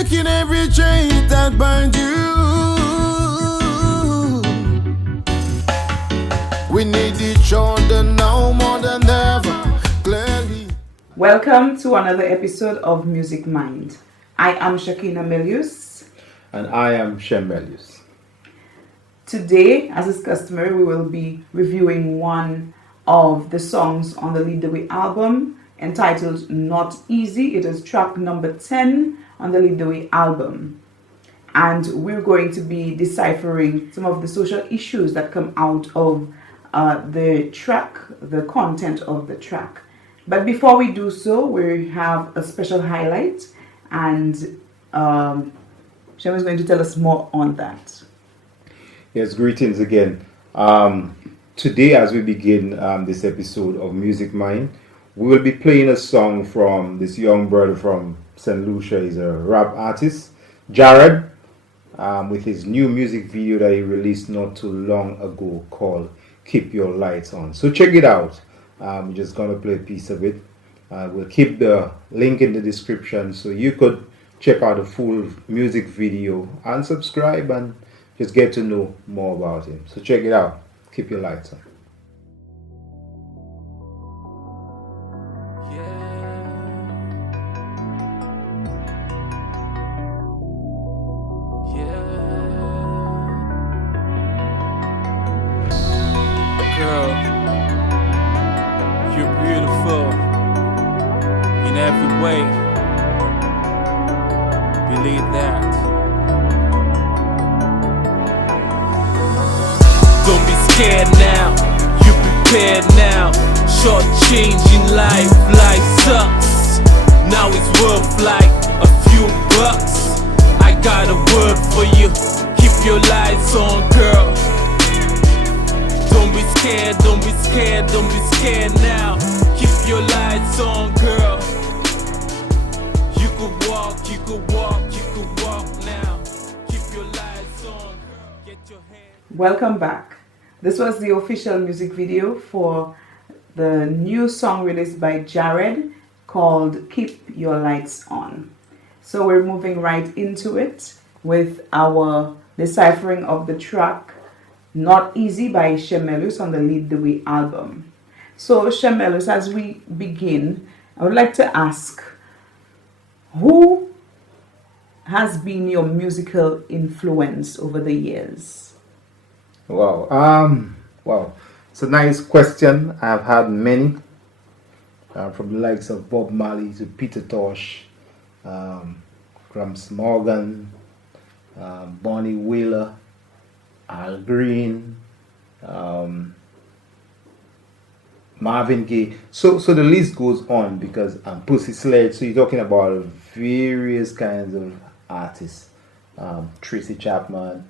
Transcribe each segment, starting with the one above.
breaking every chain that binds you. We need each other now more than ever, clearly. Welcome to another episode of Music Mind. I am Shem Meluce. And I am Shem Meluce. Today, as is customary, we will be reviewing one of the songs on the Lead the Way album entitled Not Easy. It is track number 10 on the Lead the Way album. And we're going to be deciphering some of the social issues that come out of the track, the content of the track. But before we do so, we have a special highlight, and Shem is going to tell us more on that. Yes, greetings again. Today, as we begin this episode of Music Mind, we will be playing a song from this young brother from St. Lucia. He's a rap artist, Jared, with his new music video that he released not too long ago called Keep Your Lights On. So check it out. We're just going to play a piece of it. We'll keep the link in the description so you could check out the full music video and subscribe and just get to know more about him. So check it out. Keep your lights on. Girl, you're beautiful in every way. Believe that. Don't be scared now, you prepared now. Short change in life, life sucks. Now it's worth like a few bucks. I got a word for you, keep your lights on, girl. Don't be scared, don't be scared, don't be scared now. Keep your lights on, girl. You could walk, you could walk, you could walk now. Keep your lights on, girl. Get your head. Welcome back. This was the official music video for the new song released by Jared called Keep Your Lights On. So we're moving right into it with our deciphering of the track Not Easy by Shem Meluce on the Lead the Way album. So Shem Meluce, as we begin, I would like to ask, who has been your musical influence over the years? Wow. It's a nice question. I've had many, from the likes of Bob Marley to Peter Tosh, Gramps Morgan, Bonnie Wheeler, Al Green, Marvin Gaye. So the list goes on because Pussy Sledge. So you're talking about various kinds of artists, Tracy Chapman.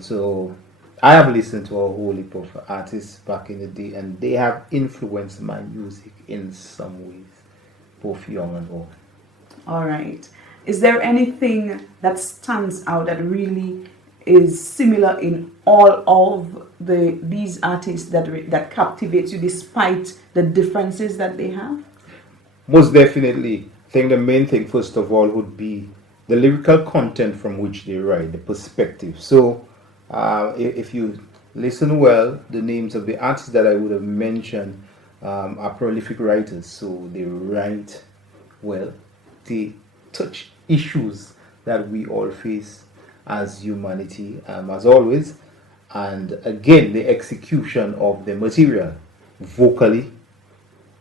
So I have listened to a whole heap of artists back in the day, and they have influenced my music in some ways, both young and old. All right. Is there anything that stands out that really is similar in all of these artists that captivates you despite the differences that they have? Most definitely. I think the main thing, first of all, would be the lyrical content from which they write, the perspective. So if you listen well, the names of the artists that I would have mentioned are prolific writers. So they write well, they touch issues that we all face as humanity, as always. And again, the execution of the material, vocally,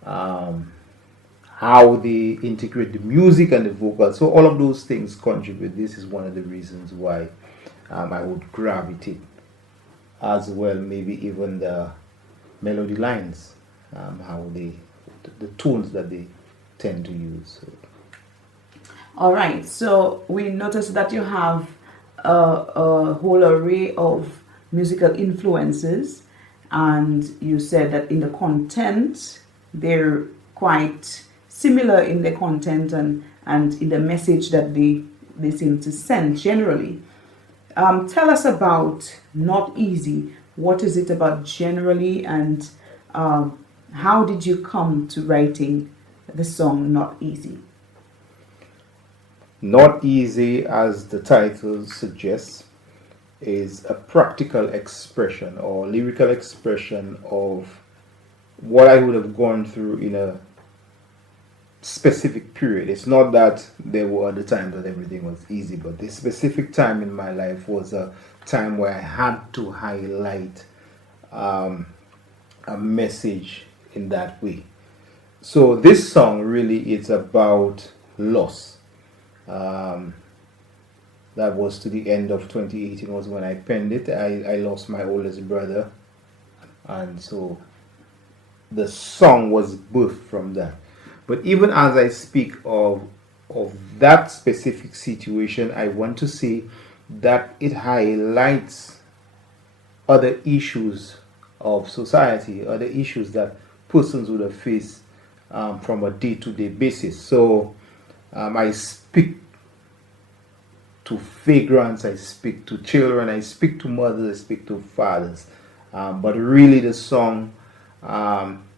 how they integrate the music and the vocals. So all of those things contribute. This is one of the reasons why I would gravitate, as well, maybe even the melody lines, how the tones that they tend to use. So. All right, so we noticed that you have a whole array of musical influences, and you said that in the content they're quite similar in the content and in the message that they seem to send generally. Tell us about Not Easy. What is it about generally, and how did you come to writing the song Not Easy? Not Easy, as the title suggests, is a practical expression or lyrical expression of what I would have gone through in a specific period. It's not that there were other times that everything was easy, but this specific time in my life was a time where I had to highlight a message in that way. So this song really is about loss. That was to the end of 2018 was when I penned it. I lost my oldest brother, and so the song was birthed from that. But even as I speak of that specific situation, I want to say that it highlights other issues of society, other issues that persons would have faced from a day-to-day basis. So I speak to vagrants, I speak to children, I speak to mothers, I speak to fathers. But really the song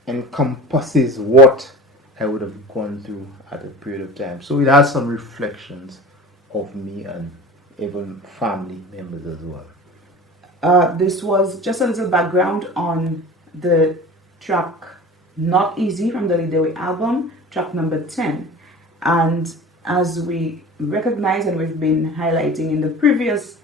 encompasses what I would have gone through at a period of time. So it has some reflections of me and even family members as well. This was just a little background on the track Not Easy from the Lead the Way album, track number 10. And as we recognize and we've been highlighting in the previous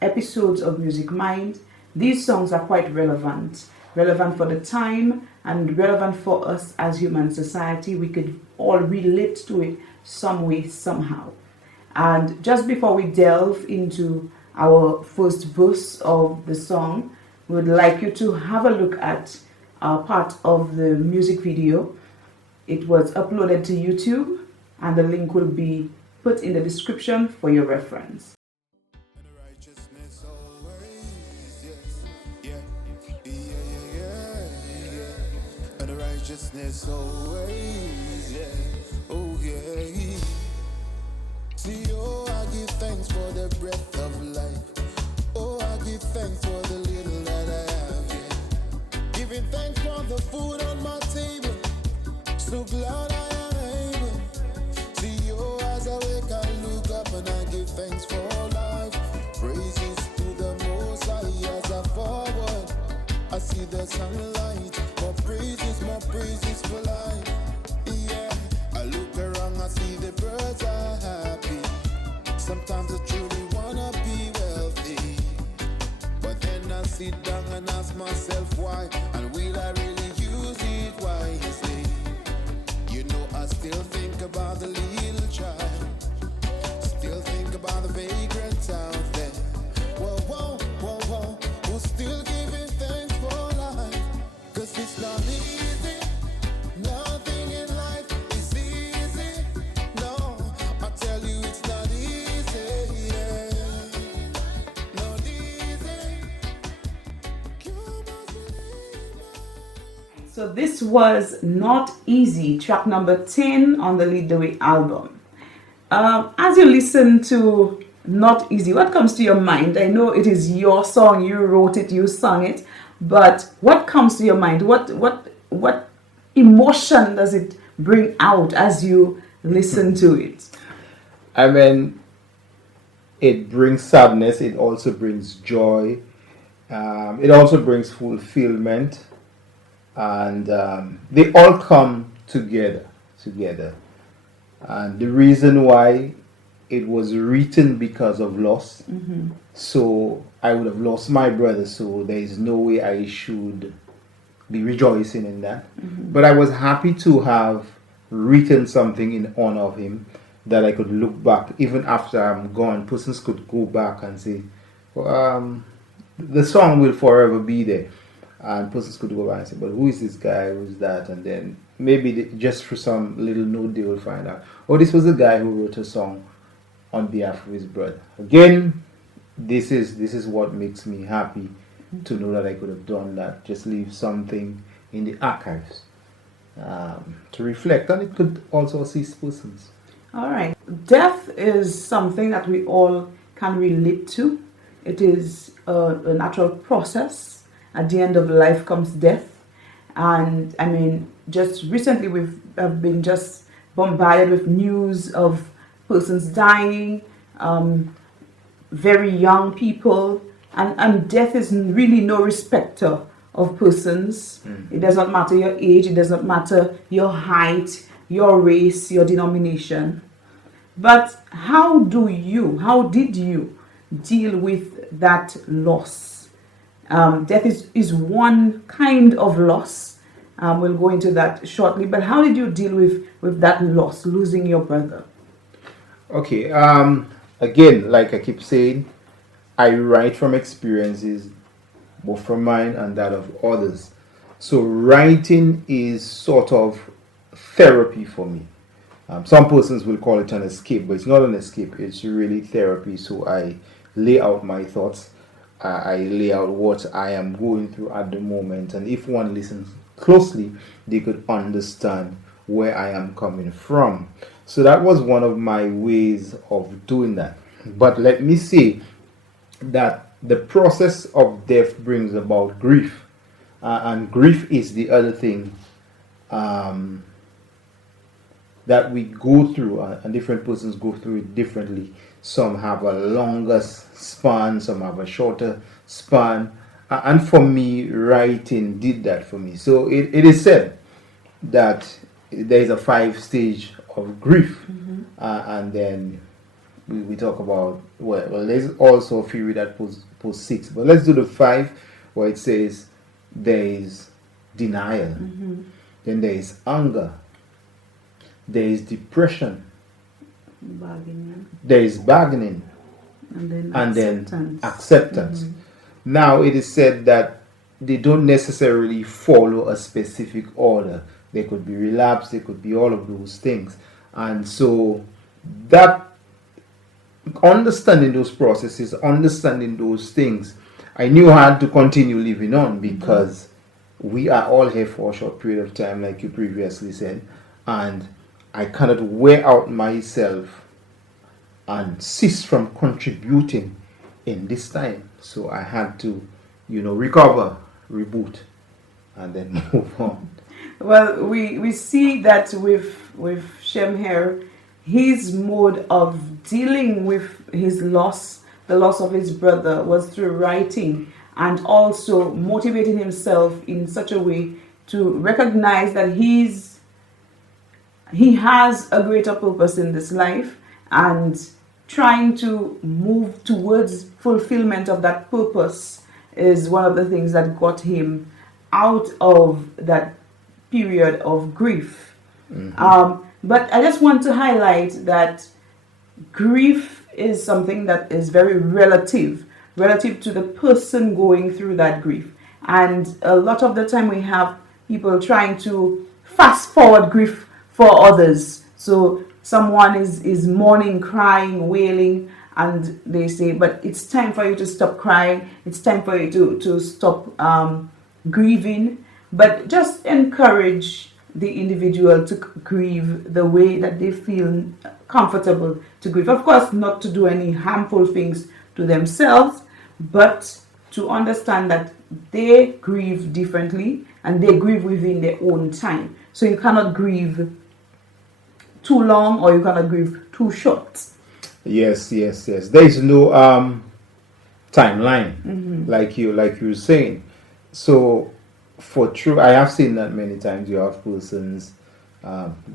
episodes of Music Mind, these songs are quite relevant for the time and relevant for us as human society. We could all relate to it some way, somehow. And just before we delve into our first verse of the song, we would like you to have a look at part of the music video. It was uploaded to YouTube, and the link will be put in the description for your reference. Righteousness always, yeah. Oh yeah. See, oh, I give thanks for the breath of life. Oh, I give thanks for the little that I have, yeah. Giving thanks for the food on my table. So glad I am able. See, oh, as I wake, I look up and I give thanks for life. Praises to the Most High as I forward. I see the sunlight. More praises for life. Yeah, I look around, I see the birds are happy. Sometimes I truly wanna be wealthy, but then I sit down and ask myself why, and will I really use it wisely? You know, I still think about the little child, still think about the vagrants out there. Whoa, whoa, whoa, whoa, who's still giving thanks for life? 'Cause it's not easy. Nothing in life is easy. No, I tell you it's not easy. Yeah. Not easy. You must believe me. So this was Not Easy, track number 10 on the Lead the Way album. As you listen to Not Easy, what comes to your mind? I know it is your song, you wrote it, you sung it, but what comes to your mind? What emotion does it bring out as you listen to it? I mean, it brings sadness, it also brings joy, it also brings fulfillment, and they all come together. And the reason why it was written because of loss. Mm-hmm. So I would have lost my brother, so there is no way I should be rejoicing in that. Mm-hmm. But I was happy to have written something in honor of him that I could look back, even after I'm gone, persons could go back and say, the song will forever be there. And persons could go back and say, but who is this guy, who's that? And then maybe just for some little note they will find out, oh, this was the guy who wrote a song on behalf of his brother. Again, this is what makes me happy to know that I could have done that. Just leave something in the archives to reflect, and it could also assist persons. All right. Death is something that we all can relate to. It is a natural process. At the end of life comes death. And I mean, just recently have been just bombarded with news of persons dying, very young people, and death is really no respecter of persons. It does not matter your age, it does not matter your height, your race, your denomination. But how did you deal with that loss? Death is one kind of loss. We'll go into that shortly. But how did you deal with that loss, losing your brother? Okay. Again, like I keep saying, I write from experiences, both from mine and that of others. So writing is sort of therapy for me. Some persons will call it an escape, but it's not an escape. It's really therapy. So I lay out my thoughts. I lay out what I am going through at the moment. And if one listens closely, they could understand where I am coming from. So that was one of my ways of doing that. But let me say that the process of death brings about grief. And grief is the other thing that we go through, and different persons go through it differently. Some have a longer span, some have a shorter span, and for me, writing did that for me. So it is said that there is a 5 stage of grief, and then we talk about, well, there's also a theory that post 6, but let's do the 5, where it says there is denial, then there is anger, there is depression, there is bargaining, and then acceptance. Now it is said that they don't necessarily follow a specific order. They could be relapse, they could be all of those things. And so that understanding those processes, understanding those things, I knew I had to continue living on, because we are all here for a short period of time, like you previously said, and I cannot wear out myself and cease from contributing in this time. So I had to, recover, reboot, and then move on. Well, we see that with Shem here, his mode of dealing with his loss, the loss of his brother, was through writing, and also motivating himself in such a way to recognize that he has a greater purpose in this life, and trying to move towards fulfillment of that purpose is one of the things that got him out of that period of grief. But I just want to highlight that grief is something that is very relative to the person going through that grief. And a lot of the time we have people trying to fast forward grief for others. So someone is mourning, crying, wailing, and they say, but it's time for you to stop crying. It's time for you to stop grieving. But just encourage the individual to grieve the way that they feel comfortable to grieve. Of course, not to do any harmful things to themselves, but to understand that they grieve differently and they grieve within their own time. So you cannot grieve too long, or you cannot grieve too short. Yes. There is no timeline, like you were saying. So for true, I have seen that many times. You have persons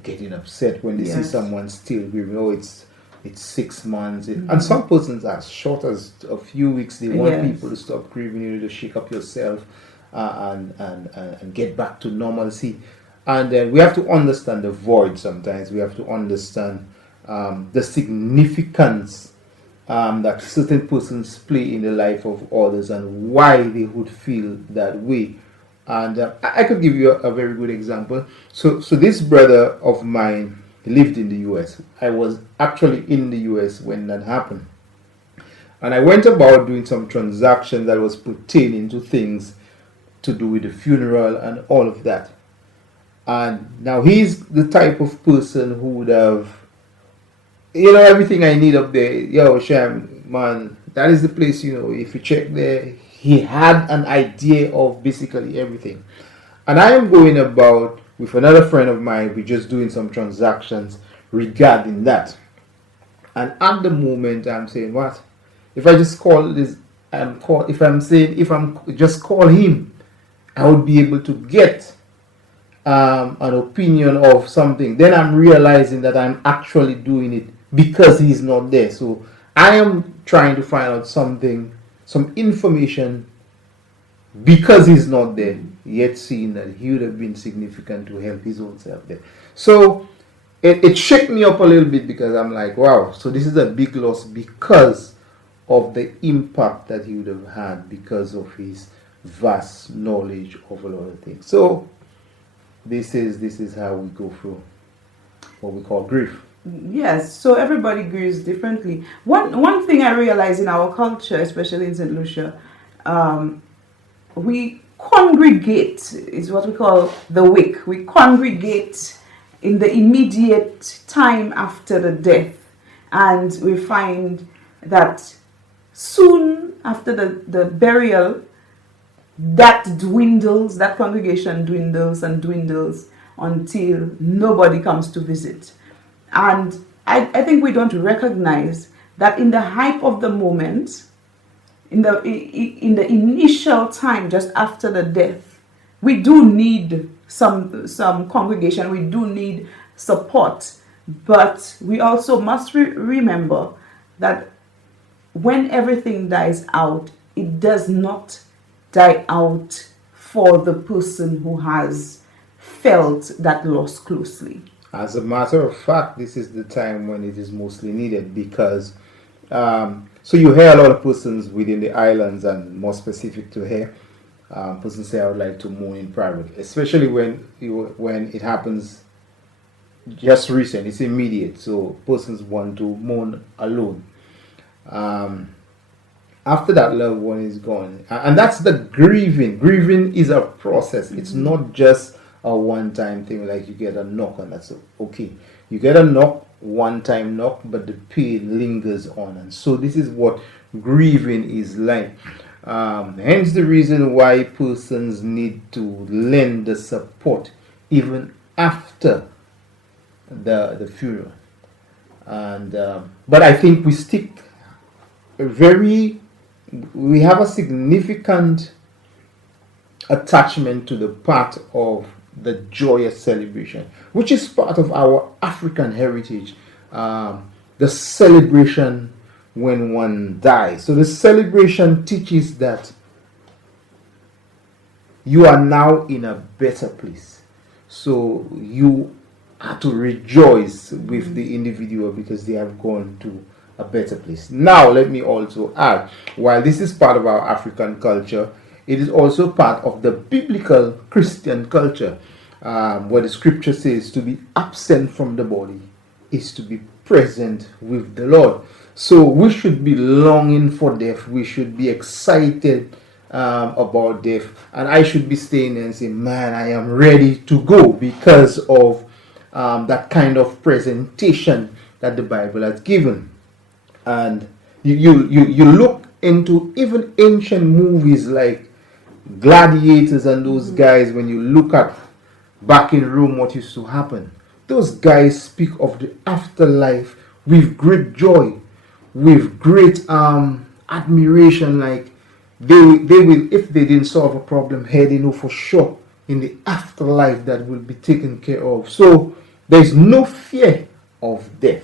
getting upset when they see someone still grieving. Oh, it's 6 months, and some persons as short as a few weeks. They want people to stop grieving. You need to shake up yourself and get back to normalcy. And then we have to understand the void. Sometimes we have to understand the significance that certain persons play in the life of others, and why they would feel that way. And I could give you a very good example. So this brother of mine lived in the US. I was actually in the US when that happened. And I went about doing some transactions that was pertaining to things to do with the funeral and all of that. And now he's the type of person who would have, everything I need up there. Yo, Shem, man, that is the place, if you check there, he had an idea of basically everything. And I am going about with another friend of mine, we're just doing some transactions regarding that. And at the moment, I'm saying, what? If I just call this, if I'm saying, if I'm just call him, I would be able to get an opinion of something. Then I'm realizing that I'm actually doing it because he's not there. So I am trying to find out something, some information because he's not there, yet seeing that he would have been significant to help his own self there. So it shook me up a little bit because I'm like, wow, so this is a big loss because of the impact that he would have had because of his vast knowledge of a lot of things. So this is how we go through what we call grief. Yes, so everybody grieves differently. One thing I realize in our culture, especially in St. Lucia, we congregate, is what we call the wake. We congregate in the immediate time after the death, and we find that soon after the burial, that dwindles, that congregation dwindles and dwindles until nobody comes to visit. And I think we don't recognize that in the hype of the moment, in the initial time just after the death, we do need some congregation, we do need support, but we also must remember that when everything dies out, it does not die out for the person who has felt that loss closely. As a matter of fact, this is the time when it is mostly needed because so you hear a lot of persons within the islands, and more specific to here, persons say I would like to mourn in private, especially when it happens just recent, it's immediate. So persons want to mourn alone. After that loved one is gone, and that's the grieving. Grieving is a process. It's not just a one-time thing like you get a knock and that's okay. You get a knock, one-time knock, but the pain lingers on, and so this is what grieving is like. Hence the reason why persons need to lend the support even after the funeral. And but I think we have a significant attachment to the part of the joyous celebration, which is part of our African heritage. The celebration when one dies. So the celebration teaches that you are now in a better place. So you are to rejoice with the individual because they have gone to a better place. Now, let me also add, while this is part of our African culture, it is also part of the biblical Christian culture, where the scripture says to be absent from the body is to be present with the Lord. So we should be longing for death. We should be excited about death. And I should be staying there and saying, man, I am ready to go because of that kind of presentation that the Bible has given. And you look into even ancient movies like Gladiators and those guys, when you look at back in Rome what used to happen, those guys speak of the afterlife with great joy, with great admiration. Like they will, if they didn't solve a problem here, they know for sure in the afterlife that will be taken care of. So there is no fear of death.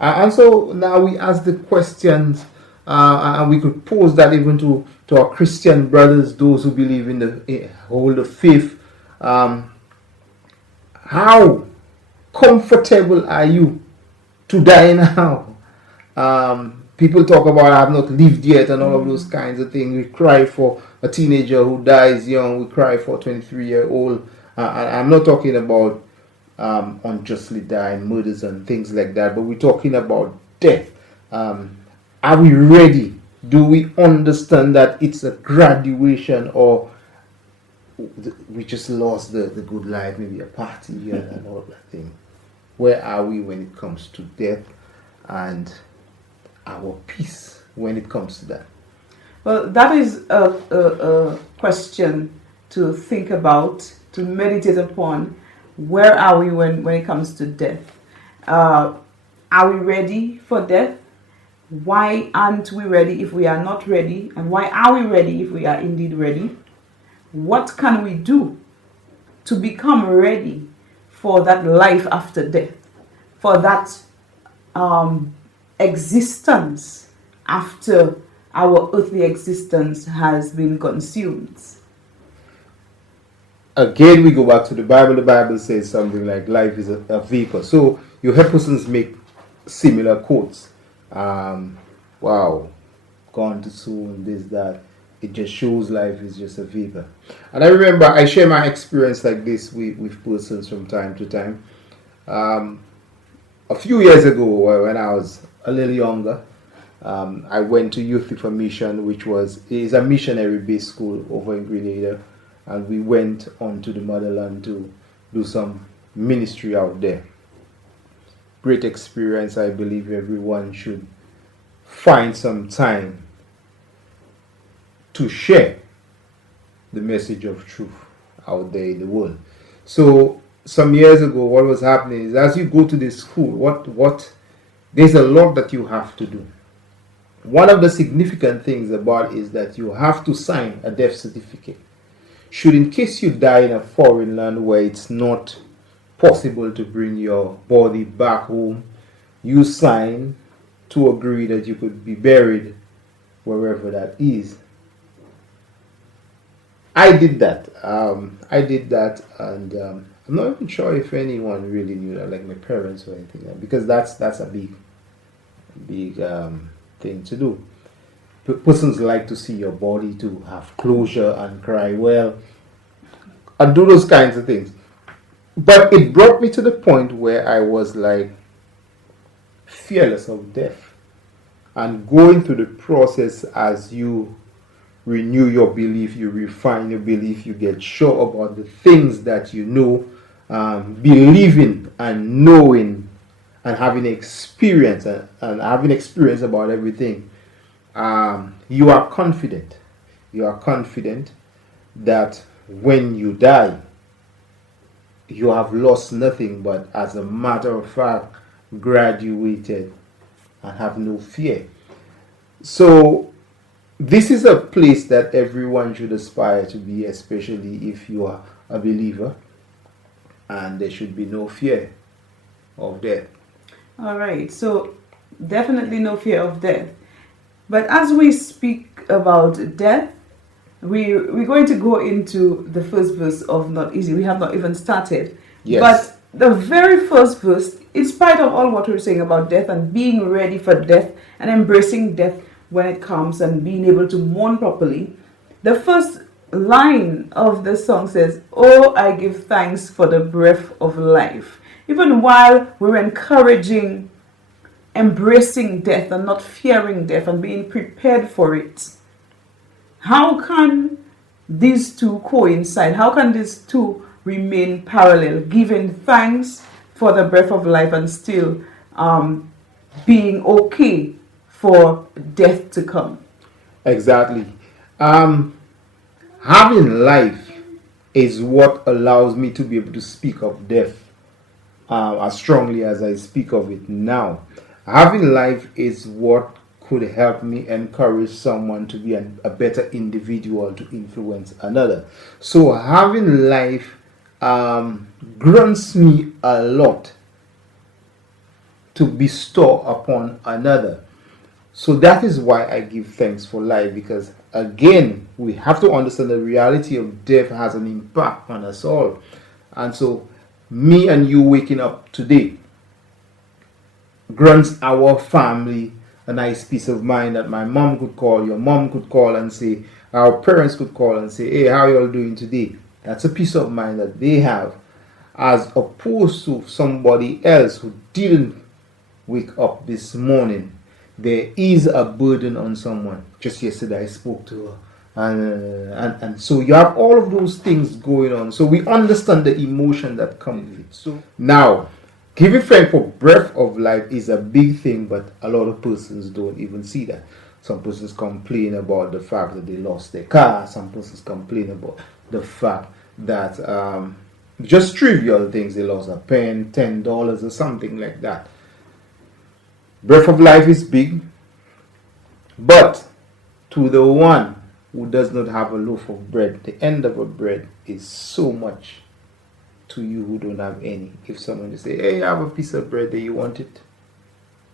And so now we ask the questions, and we could pose that even to our Christian brothers, those who believe in the hold of faith. How comfortable are you to die now? People talk about I have not lived yet and all of those kinds of things. We cry for a teenager who dies young. We cry for a 23-year-old. I'm not talking about unjustly dying, murders and things like that, but we're talking about death. Are we ready? Do we understand that it's a graduation, or we just lost the good life, maybe a party and all that thing? Where are we when it comes to death and our peace when it comes to that? Well, that is a question to think about, to meditate upon. Where are we when it comes to death? Are we ready for death? Why aren't we ready if we are not ready? And why are we ready if we are indeed ready? What can we do to become ready for that life after death? For that existence after our earthly existence has been consumed? Again, we go back to the Bible. The Bible says something like life is a vehicle. So you hear persons make similar quotes. Wow, gone too soon, this, that. It just shows life is just a vehicle. And I remember I share my experience like this with persons from time to time. A few years ago, when I was a little younger, I went to Youth with a Mission, which is a missionary-based school over in Grenada, and we went on to the motherland to do some ministry out there. Great experience. I believe everyone should find some time to share the message of truth out there in the world. So some years ago, what was happening is, as you go to this school, what there's a lot that you have to do. One of the significant things about it is that you have to sign a death certificate. Should, in case you die in a foreign land where it's not possible to bring your body back home, you sign to agree that you could be buried wherever that is. I did that. And I'm not even sure if anyone really knew that, like my parents or anything, because that's a big thing to do. Persons like to see your body to have closure and cry well and do those kinds of things. But it brought me to the point where I was like fearless of death, and going through the process as you renew your belief, you refine your belief, you get sure about the things that you know, believing and knowing and having experience and having experience about everything. You are confident. You are confident that when you die, you have lost nothing, but as a matter of fact, graduated and have no fear. So this is a place that everyone should aspire to be, especially if you are a believer, and there should be no fear of death. All right, so definitely no fear of death. But as we speak about death, we're going to go into the first verse of Not Easy. We have not even started. Yes. But the very first verse, in spite of all what we're saying about death and being ready for death and embracing death when it comes and being able to mourn properly, the first line of the song says, "Oh, I give thanks for the breath of life." Even while we're encouraging embracing death and not fearing death and being prepared for it, how can these two coincide? How can these two remain parallel? Giving thanks for the breath of life and still being okay for death to come. Exactly. Having life is what allows me to be able to speak of death as strongly as I speak of it now. Having life is what could help me encourage someone to be a better individual to influence another. So having life grants me a lot to bestow upon another. So that is why I give thanks for life, because again, we have to understand the reality of death has an impact on us all. And so me and you waking up today grants our family a nice peace of mind that my mom could call, your mom could call and say, our parents could call and say, "Hey, how are you all doing today?" That's a peace of mind that they have, as opposed to somebody else who didn't wake up this morning. There is a burden on someone. Just yesterday I spoke to her, and so you have all of those things going on. So we understand the emotion that comes with it. So now, giving thanks for breath of life is a big thing, but a lot of persons don't even see that. Some persons complain about the fact that they lost their car. Some persons complain about the fact that just trivial things, they lost a pen, $10 or something like that. Breath of life is big, but to the one who does not have a loaf of bread, the end of a bread is so much to you who don't have any. If someone just say, hey, I have a piece of bread, do you want it?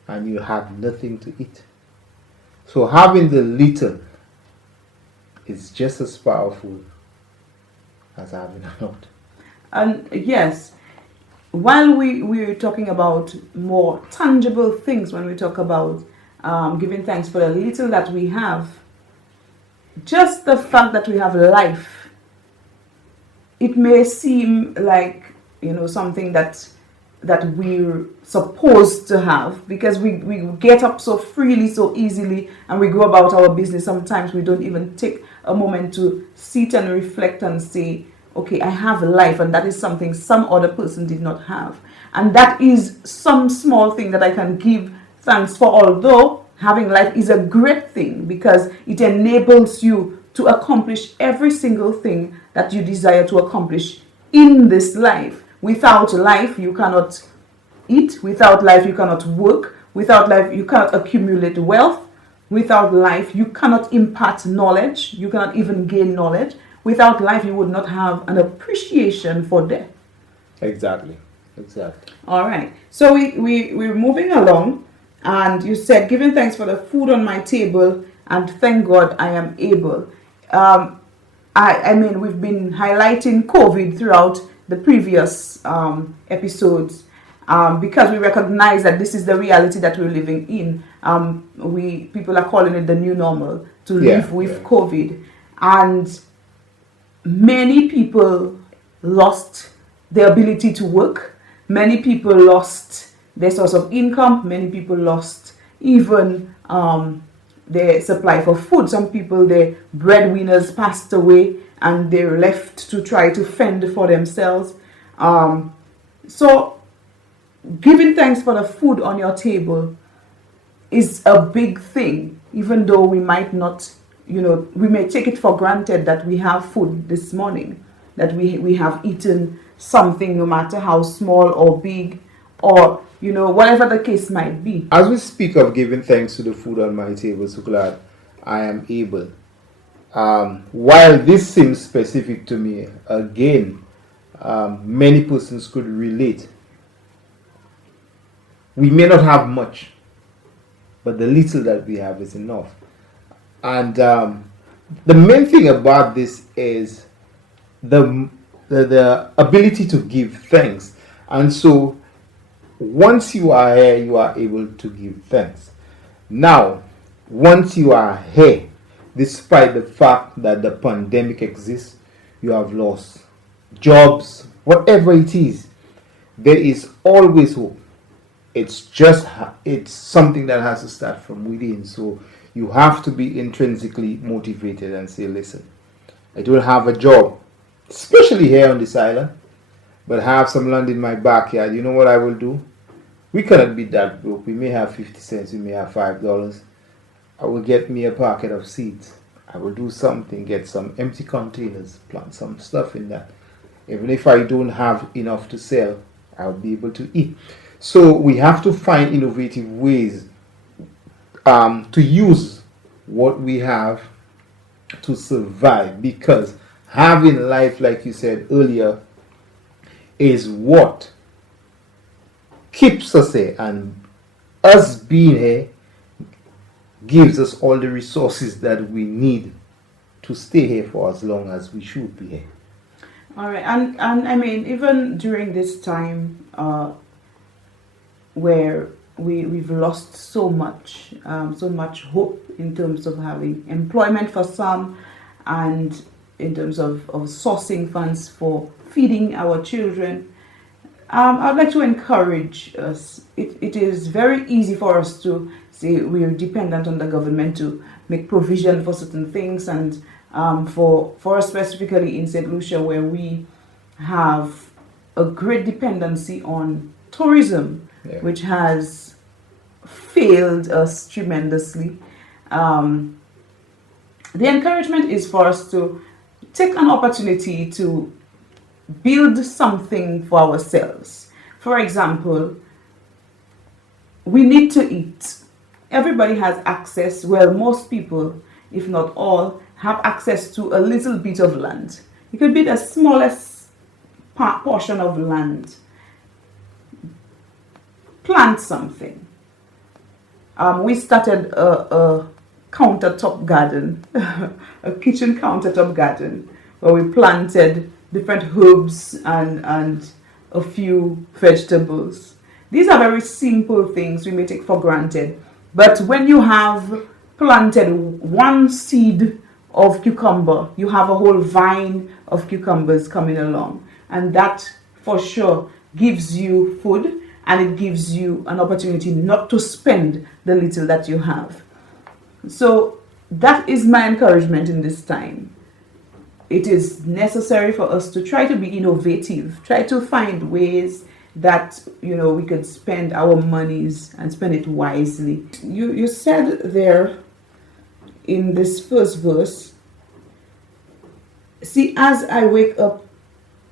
And you have nothing to eat. So having the little is just as powerful as having a lot. And yes, while we're talking about more tangible things, when we talk about giving thanks for the little that we have, just the fact that we have life, it may seem like, something that we're supposed to have, because we get up so freely, so easily, and we go about our business. Sometimes we don't even take a moment to sit and reflect and say, okay, I have life, and that is something some other person did not have. And that is some small thing that I can give thanks for, although having life is a great thing because it enables you to accomplish every single thing that you desire to accomplish in this life. Without life, you cannot eat. Without life, you cannot work. Without life, you cannot accumulate wealth. Without life, you cannot impart knowledge. You cannot even gain knowledge. Without life, you would not have an appreciation for death. Exactly. All right. So we're moving along. And you said, giving thanks for the food on my table, and thank God I am able. I mean, we've been highlighting COVID throughout the previous episodes because we recognize that this is the reality that we're living in. People are calling it the new normal, to live with COVID. And many people lost their ability to work. Many people lost their source of income. Many people lost even their supply for food. Some people, their breadwinners passed away and they're left to try to fend for themselves. So giving thanks for the food on your table is a big thing, even though we might not, we may take it for granted that we have food this morning, that we have eaten something, no matter how small or big, or whatever the case might be. As we speak of giving thanks to the food on my table, so glad I am able. While this seems specific to me, again, many persons could relate. We may not have much, but the little that we have is enough. And the main thing about this is the ability to give thanks. And so once you are here, you are able to give thanks. Now, once you are here, despite the fact that the pandemic exists, you have lost jobs, whatever it is, there is always hope. It's something that has to start from within. So you have to be intrinsically motivated and say, listen, I don't have a job, especially here on this island, but I have some land in my backyard. You know what I will do? We cannot be that broke. We may have 50 cents, we may have $5. I will get me a packet of seeds. I will do something, get some empty containers, plant some stuff in that. Even if I don't have enough to sell, I'll be able to eat. So we have to find innovative ways to use what we have to survive, because having life, like you said earlier, is what keeps us here, and us being here gives us all the resources that we need to stay here for as long as we should be here. All right, and I mean, even during this time where we've lost so much hope in terms of having employment for some, and in terms of sourcing funds for feeding our children, I'd like to encourage us. It is very easy for us to say we're dependent on the government to make provision for certain things, and for us specifically in St. Lucia, where we have a great dependency on tourism, which has failed us tremendously. The encouragement is for us to take an opportunity to build something for ourselves. For example, we need to eat. Everybody has access, well, most people, if not all, have access to a little bit of land. It could be the smallest portion of land. Plant something. We started a countertop garden, a kitchen countertop garden, where we planted different herbs and a few vegetables. These are very simple things we may take for granted, but when you have planted one seed of cucumber, you have a whole vine of cucumbers coming along, and that for sure gives you food, and it gives you an opportunity not to spend the little that you have. So that is my encouragement in this time. It is necessary for us to try to be innovative, try to find ways that we could spend our monies and spend it wisely. You said there in this first verse, see, as I wake up,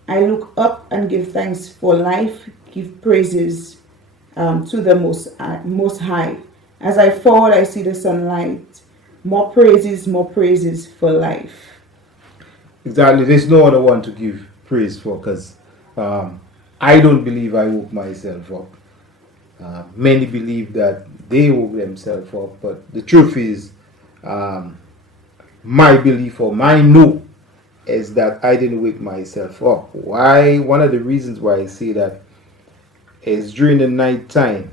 I look up and give thanks for life, give praises to the most high. As I forward, I see the sunlight. More praises for life. Exactly. There's no other one to give praise for, because I don't believe I woke myself up. Many believe that they woke themselves up, but the truth is, my belief or my no is that I didn't wake myself up. Why? One of the reasons why I say that is during the night time.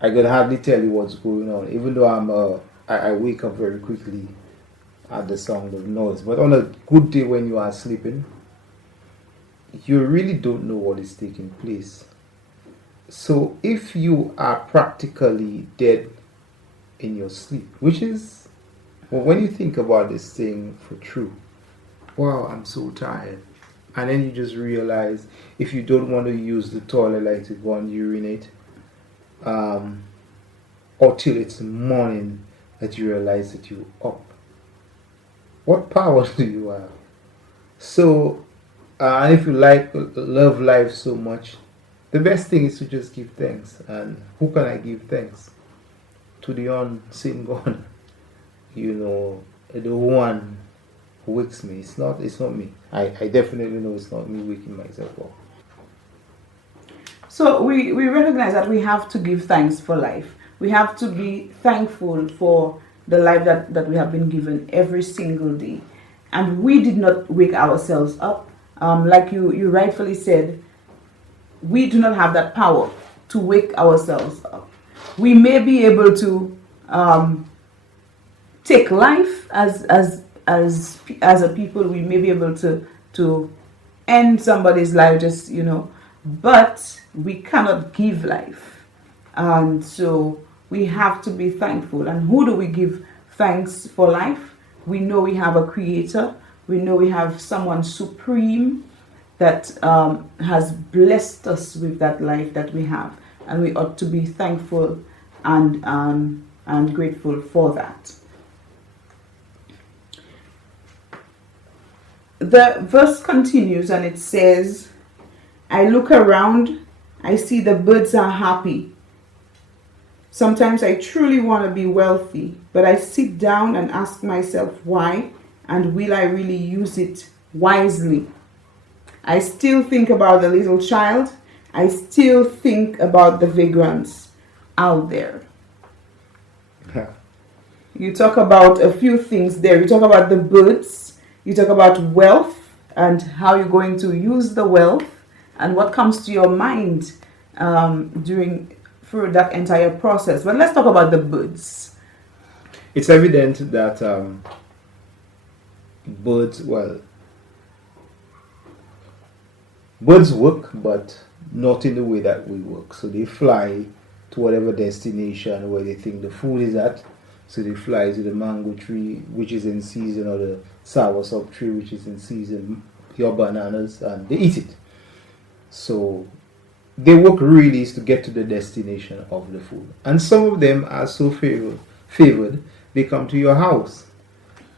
I could hardly tell you what's going on, even though I wake up very quickly at the sound of noise. But on a good day when you are sleeping, you really don't know what is taking place. So if you are practically dead in your sleep, which is, well, when you think about this thing for true, wow, I'm so tired. And then you just realize, if you don't want to use the toilet like to go and urinate, or till it's morning that you realize that you're up. What power do you have? So, and if you love life so much, the best thing is to just give thanks. And who can I give thanks? To the unseen God. The one who wakes me. It's not me. I definitely know it's not me waking myself up. So we recognize that we have to give thanks for life. We have to be thankful for the life that we have been given every single day. And we did not wake ourselves up. Like you rightfully said, we do not have that power to wake ourselves up. We may be able to take life as a people. We may be able to end somebody's life, but we cannot give life. And so we have to be thankful. And who do we give thanks for life? We know we have a creator. We know we have someone supreme that has blessed us with that life that we have. And we ought to be thankful and grateful for that. The verse continues and it says, I look around, I see the birds are happy. Sometimes I truly want to be wealthy, but I sit down and ask myself why, and will I really use it wisely? I still think about the little child. I still think about the vagrants out there. You talk about a few things there. You talk about the birds. You talk about wealth and how you're going to use the wealth and what comes to your mind through that entire process. But let's talk about the birds. It's evident that birds work, but not in the way that we work. So they fly to whatever destination where they think the food is at. So they fly to the mango tree, which is in season, or the soursop tree, which is in season, your bananas, and they eat it. So their work really is to get to the destination of the food. And some of them are so favored, they come to your house.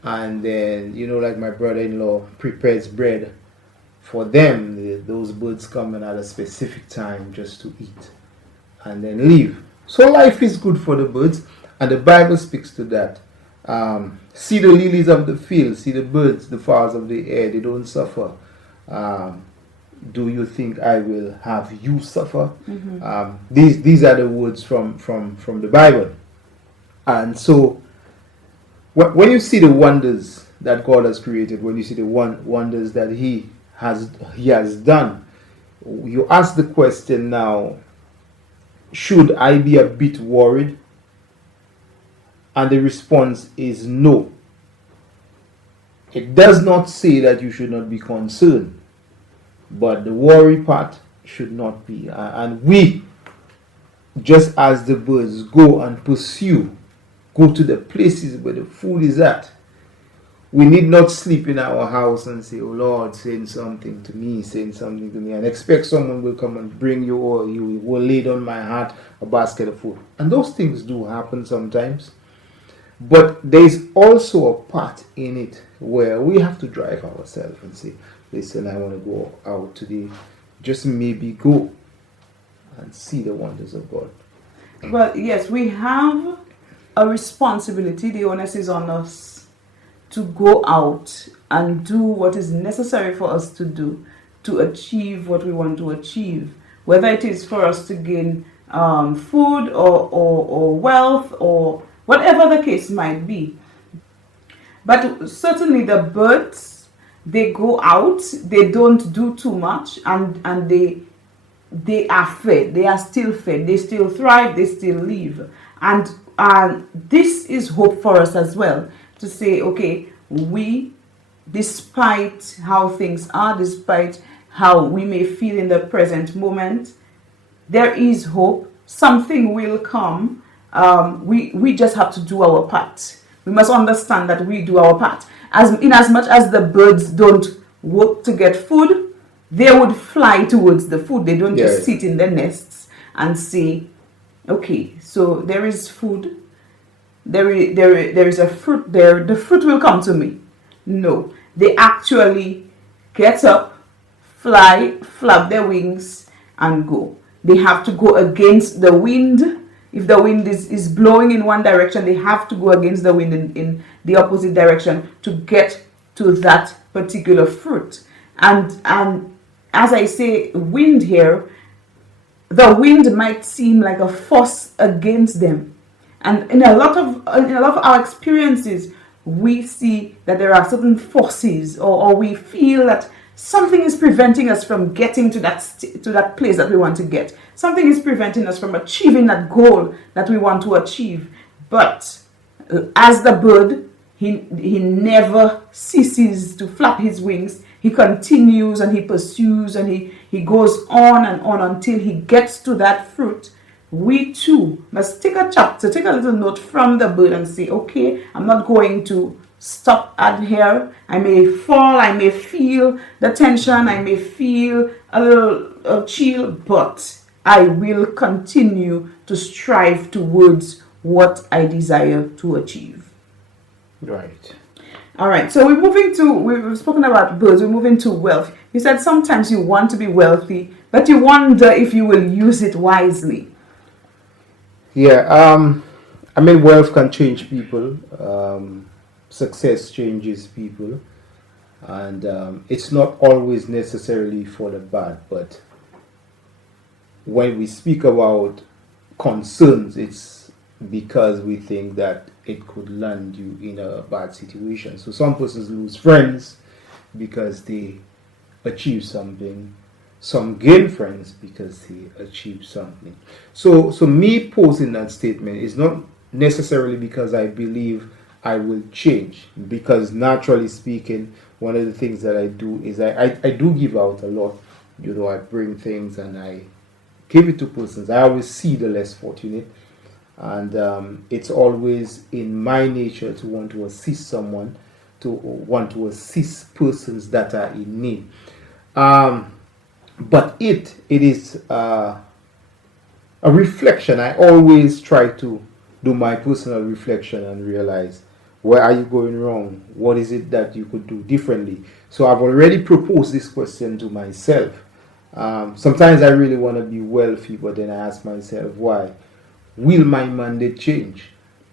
And then, like my brother-in-law prepares bread for them. Those birds come in at a specific time just to eat. and then leave. So life is good for the birds, and the Bible speaks to that. See the lilies of the field, see the birds, the fowls of the air, they don't suffer. Do you think I will have you suffer? These are the words from the Bible. And so when you see the wonders that God has created, when you see the wonders that He has done, you ask the question now, should I be a bit worried? And the response is no. It does not say that you should not be concerned, but the worry part should not be. And we, just as the birds go and pursue, go to the places where the food is at, we need not sleep in our house and say, oh Lord, send something to me, and expect someone will come and bring you, or you will lay on my heart a basket of food. And those things do happen sometimes. But there is also a part in it where we have to drive ourselves and say, listen, I want to go out today. Just maybe go and see the wonders of God. Well, yes, we have a responsibility. The onus is on us to go out and do what is necessary for us to do to achieve what we want to achieve. Whether it is for us to gain food or wealth or whatever the case might be. But certainly the birds, they go out, they don't do too much, and they are fed, they are still fed, they still thrive, they still live. And this is hope for us as well, to say, okay, we, despite how things are, despite how we may feel in the present moment, there is hope, something will come. We just have to do our part. We must understand that we do our part. As much as the birds don't work to get food, they would fly towards the food. They don't just sit in their nests and say, okay, so there is food, there is a fruit there, the fruit will come to me. No, they actually get up, fly, flap their wings, and go. They have to go against the wind. If the wind is blowing in one direction, they have to go against the wind in the opposite direction to get to that particular fruit. And as I say, wind here, the wind might seem like a force against them. And in a lot of our experiences, we see that there are certain forces, or we feel that something is preventing us from getting to that place that we want to get. Something is preventing us from achieving that goal that we want to achieve. But as the bird, he never ceases to flap his wings. He continues and he pursues and he goes on and on until he gets to that fruit. We too must take a little note from the bird and say, okay, I'm not going to stop at here. I may fall, I may feel the tension, I may feel a little chill, but I will continue to strive towards what I desire to achieve. Right. All right, so we've spoken about birds, we're moving to wealth. You said sometimes you want to be wealthy, but you wonder if you will use it wisely. Yeah, I mean, wealth can change people. Success changes people. And it's not always necessarily for the bad, but when we speak about concerns, it's because we think that it could land you in a bad situation. So some persons lose friends because they achieve something. Some gain friends because they achieve something. So me posing that statement is not necessarily because I believe I will change. Because naturally speaking, one of the things that I do is I do give out a lot. You know, I bring things and I give it to persons. I always see the less fortunate. And it's always in my nature to want to assist someone, to want to assist persons that are in need. But it is a reflection. I always try to do my personal reflection and realize, where are you going wrong? What is it that you could do differently? So I've already proposed this question to myself. Sometimes I really want to be wealthy, but then I ask myself, why? Will my mandate change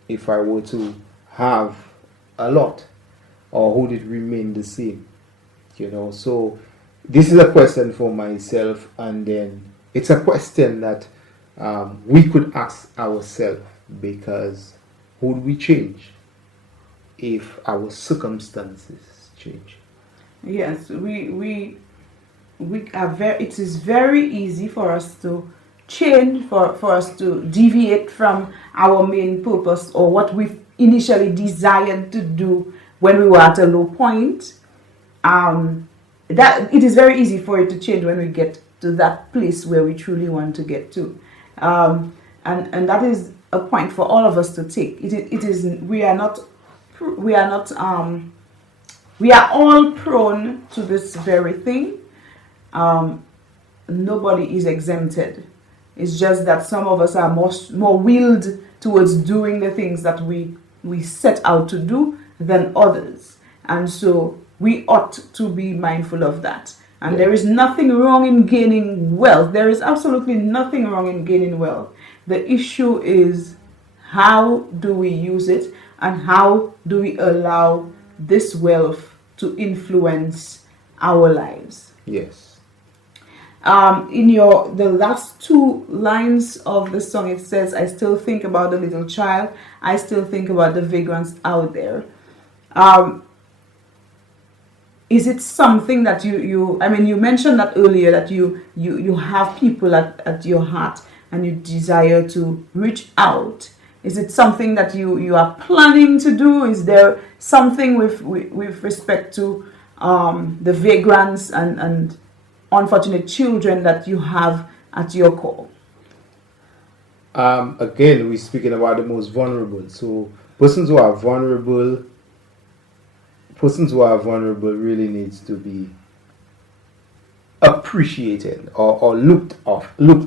if I were to have a lot, or would it remain the same? So this is a question for myself, and then it's a question that we could ask ourselves, because would we change if our circumstances change? Yes, we are very. It is very easy for us to change, for us to deviate from our main purpose or what we initially desired to do when we were at a low point. That it is very easy for it to change when we get to that place where we truly want to get to, and that is a point for all of us to take. It is we are all prone to this very thing. Nobody is exempted. It's just that some of us are more willed towards doing the things that we set out to do than others, and so we ought to be mindful of that. And there is nothing wrong in gaining wealth. There is absolutely nothing wrong in gaining wealth. The issue is, how do we use it, and how do we allow this wealth to influence our lives? Yes. In the last two lines of the song, it says, "I still think about the little child. I still think about the vagrants out there." Is it something that you mentioned that earlier, that you have people at your heart and you desire to reach out? Is it something that you are planning to do? Is there something with respect to the vagrants and unfortunate children that you have at your core? Again, we're speaking about the most vulnerable. So persons who are vulnerable really needs to be appreciated or looked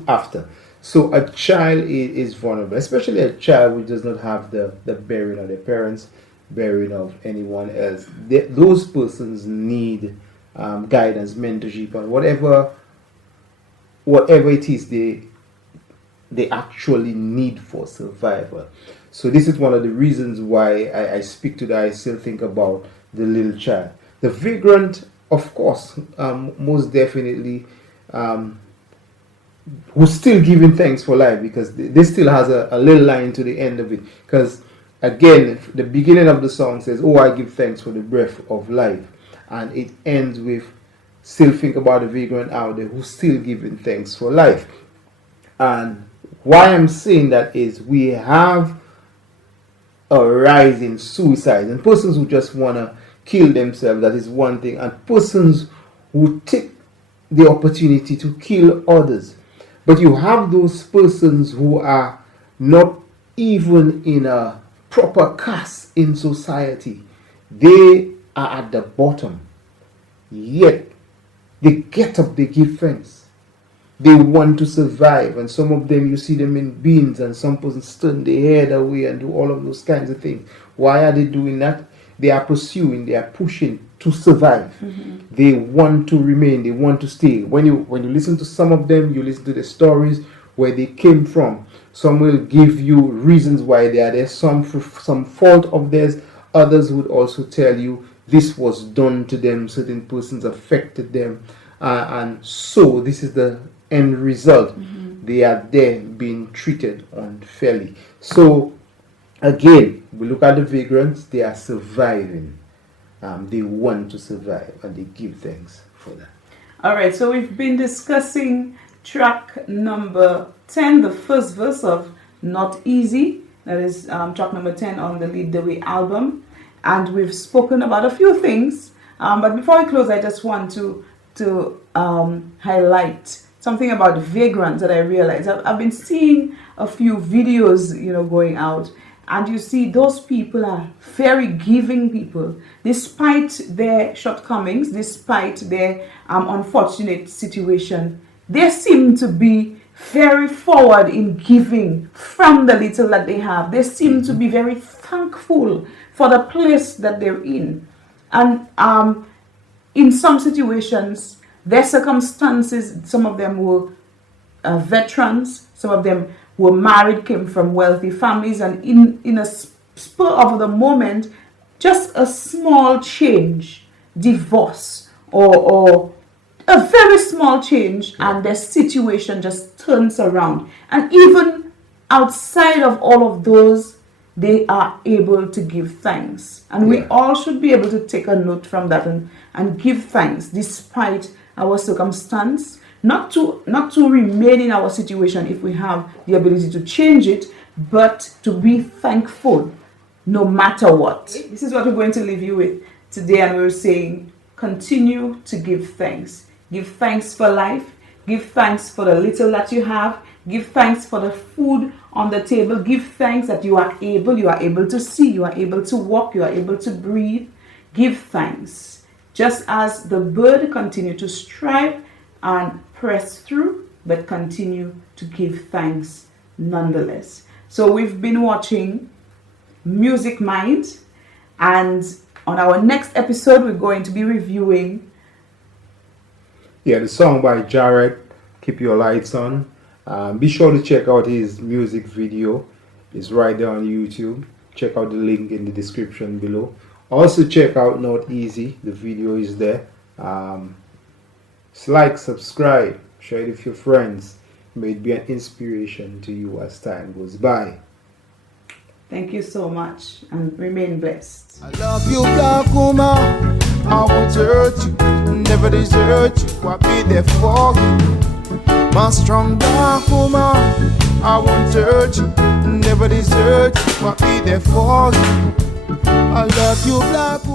after. So a child is vulnerable, especially a child who does not have the bearing of their parents, bearing of anyone else. Those persons need guidance, mentorship, and whatever it is they actually need for survival. So this is one of the reasons why I speak to that. I still think about the little child. The vagrant, of course, most definitely, who's still giving thanks for life, because this still has a little line to the end of it. Because again, the beginning of the song says, "Oh, I give thanks for the breath of life," and it ends with, "Still think about the vagrant out there who's still giving thanks for life." And why I'm saying that is, we have a rise in suicide and persons who just want to kill themselves. That is one thing. And persons who take the opportunity to kill others. But you have those persons who are not even in a proper caste in society. They are at the bottom. Yet they get up, they give thanks. They want to survive, and some of them, you see them in bins, and some persons turn their head away and do all of those kinds of things. Why are they doing that? They are pursuing, they are pushing to survive. Mm-hmm. They want to remain, they want to stay. When you listen to some of them, you listen to the stories where they came from. Some will give you reasons why they are there, some fault of theirs. Others would also tell you this was done to them, certain persons affected them, and so this is the end result. Mm-hmm. They are there being treated unfairly. So again, we look at the vagrants, they are surviving. They want to survive, and they give thanks for that. All right, so we've been discussing track number 10, the first verse of Not Easy. That is track number 10 on the Lead the Way album. And we've spoken about a few things. But before I close, I just want to highlight something about vagrants that I realized. I've been seeing a few videos, going out, and you see those people are very giving people, despite their shortcomings, despite their unfortunate situation. They seem to be very forward in giving from the little that they have. They seem to be very thankful for the place that they're in. And in some situations, Their circumstances, some of them were veterans, some of them were married, came from wealthy families, and in a spur of the moment, just a small change, divorce, or a very small change, and their situation just turns around. And even outside of all of those, they are able to give thanks. And we all should be able to take a note from that and give thanks despite our circumstance. Not to remain in our situation if we have the ability to change it, but to be thankful no matter what. This is what we're going to leave you with today, and we're saying continue to give thanks. Give thanks for life. Give thanks for the little that you have. Give thanks for the food on the table. Give thanks that you are able to see, you are able to walk, you are able to breathe. Give thanks. Just as the bird continue to strive and press through, but continue to give thanks nonetheless. So we've been watching Muziq Mind, and on our next episode we're going to be reviewing the song by Jared, Keep Your Lights On. Be sure to check out his music video. It's right there on YouTube. Check out the link in the description below. Also check out Not Easy. The video is there. Like, subscribe, share it with your friends. May it be an inspiration to you as time goes by. Thank you so much, and remain blessed. I love you, black woman. I won't hurt you, never desert you. I'll be there for you. My strong black woman. I won't hurt you, never desert you. I'll be there for you. I love you, black woman.